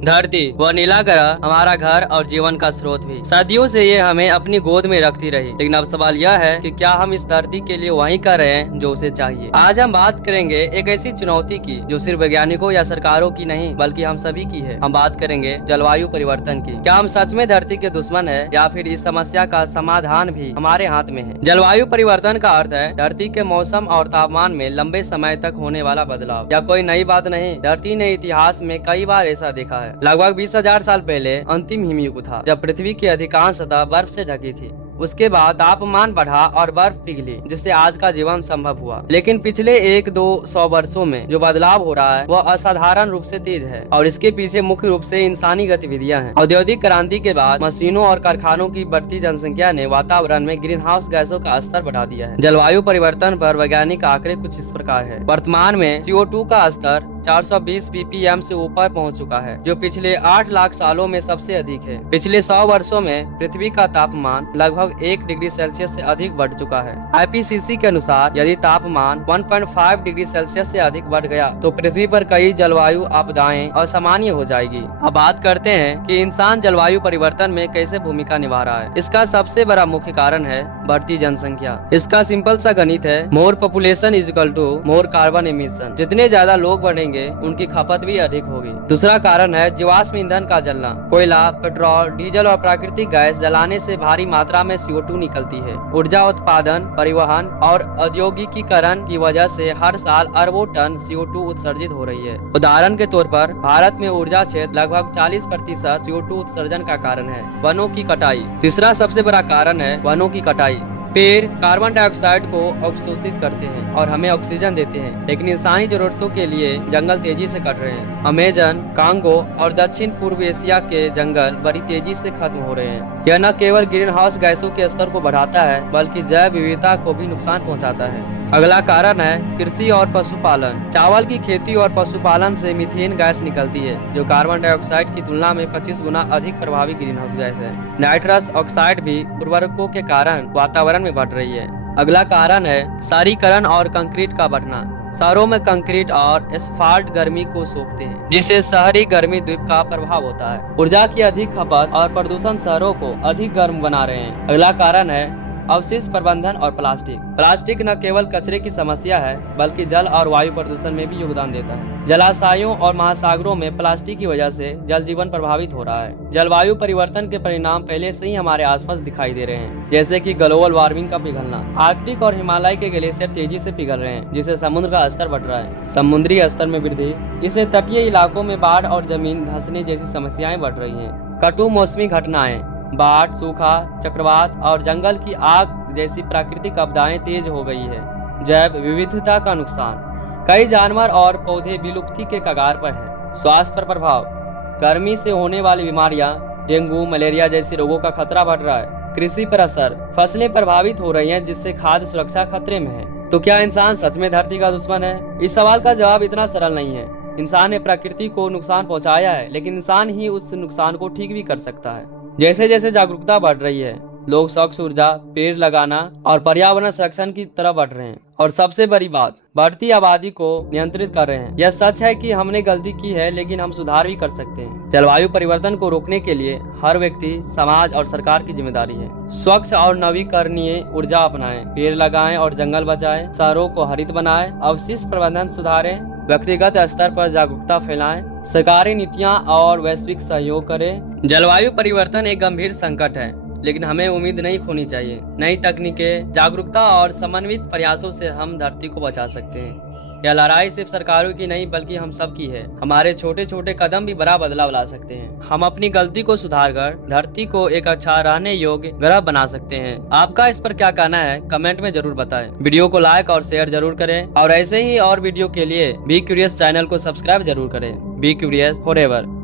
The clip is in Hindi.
धरती व नीला ग्रह हमारा घर और जीवन का स्रोत भी। सदियों से ये हमें अपनी गोद में रखती रही, लेकिन अब सवाल यह है कि क्या हम इस धरती के लिए वही कर रहे हैं जो उसे चाहिए। आज हम बात करेंगे एक ऐसी चुनौती की जो सिर्फ वैज्ञानिकों या सरकारों की नहीं बल्कि हम सभी की है। हम बात करेंगे जलवायु परिवर्तन की। क्या हम सच में धरती के दुश्मन है या फिर इस समस्या का समाधान भी हमारे हाथ में है। जलवायु परिवर्तन का अर्थ है धरती के मौसम और तापमान में लंबे समय तक होने वाला बदलाव। यह कोई नई बात नहीं, धरती ने इतिहास में कई बार ऐसा देखा है। लगभग 20,000 साल पहले अंतिम हिमयुग था, जब पृथ्वी की अधिकांश सतह बर्फ से ढकी थी। उसके बाद तापमान बढ़ा और बर्फ पिघली, जिससे आज का जीवन संभव हुआ। लेकिन पिछले 100-200 वर्षों में जो बदलाव हो रहा है वह असाधारण रूप से तेज है, और इसके पीछे मुख्य रूप से इंसानी गतिविधियां हैं। औद्योगिक क्रांति के बाद मशीनों और कारखानों की बढ़ती जनसंख्या ने वातावरण में ग्रीन हाउस गैसों का स्तर बढ़ा दिया है। जलवायु परिवर्तन पर वैज्ञानिक आंकड़े कुछ इस प्रकार है। वर्तमान में CO2 का स्तर 420 ppm से ऊपर पहुंच चुका है, जो पिछले 8 लाख सालों में सबसे अधिक है। पिछले 100 वर्षों में पृथ्वी का तापमान लगभग 1 डिग्री सेल्सियस से अधिक बढ़ चुका है। IPCC के अनुसार यदि तापमान 1.5 डिग्री सेल्सियस से अधिक बढ़ गया तो पृथ्वी पर कई जलवायु आपदाएं असामान्य हो जाएगी। अब बात करते हैं कि इंसान जलवायु परिवर्तन में कैसे भूमिका निभा रहा है। इसका सबसे बड़ा मुख्य कारण है बढ़ती जनसंख्या। इसका सिंपल सा गणित है, more population is equal to more carbon emission. जितने ज्यादा लोग बढ़ेंगे उनकी खपत भी अधिक होगी। दूसरा कारण है जीवाश्म ईंधन का जलना। कोयला, पेट्रोल, डीजल और प्राकृतिक गैस जलाने से भारी मात्रा में CO2 निकलती है। ऊर्जा उत्पादन, परिवहन और औद्योगिकीकरण की वजह से हर साल अरबों टन CO2 उत्सर्जित हो रही है। उदाहरण के तौर पर भारत में ऊर्जा क्षेत्र लगभग 40% CO2 उत्सर्जन का कारण है। वनों की कटाई तीसरा सबसे बड़ा कारण है। वनों की कटाई। पेड़ कार्बन डाइऑक्साइड को अवशोषित करते हैं और हमें ऑक्सीजन देते हैं, लेकिन इंसानी जरूरतों के लिए जंगल तेजी से कट रहे हैं। अमेजन, कांगो और दक्षिण पूर्व एशिया के जंगल बड़ी तेजी से खत्म हो रहे हैं। यह न केवल ग्रीन हाउस गैसों के स्तर को बढ़ाता है बल्कि जैव विविधता को भी नुकसान पहुंचाता है। अगला कारण है कृषि और पशुपालन। चावल की खेती और पशुपालन से मीथेन गैस निकलती है, जो कार्बन डाइऑक्साइड की तुलना में 25 गुना अधिक प्रभावी ग्रीन हाउस गैस है। नाइट्रस ऑक्साइड भी उर्वरकों के कारण वातावरण में बढ़ रही है। अगला कारण है शहरीकरण और कंक्रीट का बढ़ना। शहरों में कंक्रीट और एस्फाल्ट गर्मी को सोखते हैं, जिससे शहरी गर्मी द्वीप का प्रभाव होता है। ऊर्जा की अधिक खपत और प्रदूषण शहरों को अधिक गर्म बना रहे हैं। अगला कारण है अवशिष्ट प्रबंधन और प्लास्टिक। प्लास्टिक न केवल कचरे की समस्या है बल्कि जल और वायु प्रदूषण में भी योगदान देता है। जलाशयों और महासागरों में प्लास्टिक की वजह से जल जीवन प्रभावित हो रहा है। जलवायु परिवर्तन के परिणाम पहले से ही हमारे आसपास दिखाई दे रहे हैं, जैसे कि ग्लोबल वार्मिंग का पिघलना। आर्कटिक और हिमालय के ग्लेशियर तेजी से पिघल रहे हैं, जिससे समुद्र का स्तर बढ़ रहा है। समुद्री स्तर में वृद्धि, इससे तटीय इलाकों में बाढ़ और जमीन धंसने जैसी समस्याएं बढ़ रही हैं। कटु मौसमी घटनाएं, बाढ़, सूखा, चक्रवात और जंगल की आग जैसी प्राकृतिक आपदाएं तेज हो गई है। जैव विविधता का नुकसान, कई जानवर और पौधे विलुप्ति के कगार पर हैं। स्वास्थ्य पर प्रभाव, गर्मी से होने वाली बीमारियां, डेंगू, मलेरिया जैसे रोगों का खतरा बढ़ रहा है। कृषि पर असर, फसलें प्रभावित हो रही हैं, जिससे खाद्य सुरक्षा खतरे में है। तो क्या इंसान सच में धरती का दुश्मन है? इस सवाल का जवाब इतना सरल नहीं है। इंसान ने प्रकृति को नुकसान पहुंचाया है, लेकिन इंसान ही उस नुकसान को ठीक भी कर सकता है। जैसे जैसे जागरूकता बढ़ रही है, लोग स्वच्छ ऊर्जा, पेड़ लगाना और पर्यावरण संरक्षण की तरफ बढ़ रहे हैं। और सबसे बड़ी बात, बढ़ती आबादी को नियंत्रित कर रहे हैं। यह सच है कि हमने गलती की है, लेकिन हम सुधार भी कर सकते हैं। जलवायु परिवर्तन को रोकने के लिए हर व्यक्ति, समाज और सरकार की जिम्मेदारी है। स्वच्छ और नवीकरणीय ऊर्जा अपनाएं, पेड़ लगाएं और जंगल बचाएं, शहरों को हरित बनाएं, अवशिष्ट प्रबंधन सुधारें, व्यक्तिगत स्तर पर जागरूकता फैलाएं, सरकारी नीतियां और वैश्विक सहयोग करें। जलवायु परिवर्तन एक गंभीर संकट है, लेकिन हमें उम्मीद नहीं खोनी चाहिए। नई तकनीकें, जागरूकता और समन्वित प्रयासों से हम धरती को बचा सकते हैं। यह लड़ाई सिर्फ सरकारों की नहीं बल्कि हम सब की है। हमारे छोटे छोटे कदम भी बड़ा बदलाव ला सकते हैं। हम अपनी गलती को सुधारकर धरती को एक अच्छा रहने योग्य ग्रह बना सकते हैं। आपका इस पर क्या कहना है कमेंट में जरूर बताएं। वीडियो को लाइक और शेयर जरूर करें, और ऐसे ही और वीडियो के लिए बी क्यूरियस चैनल को सब्सक्राइब जरूर करें। Be curious forever.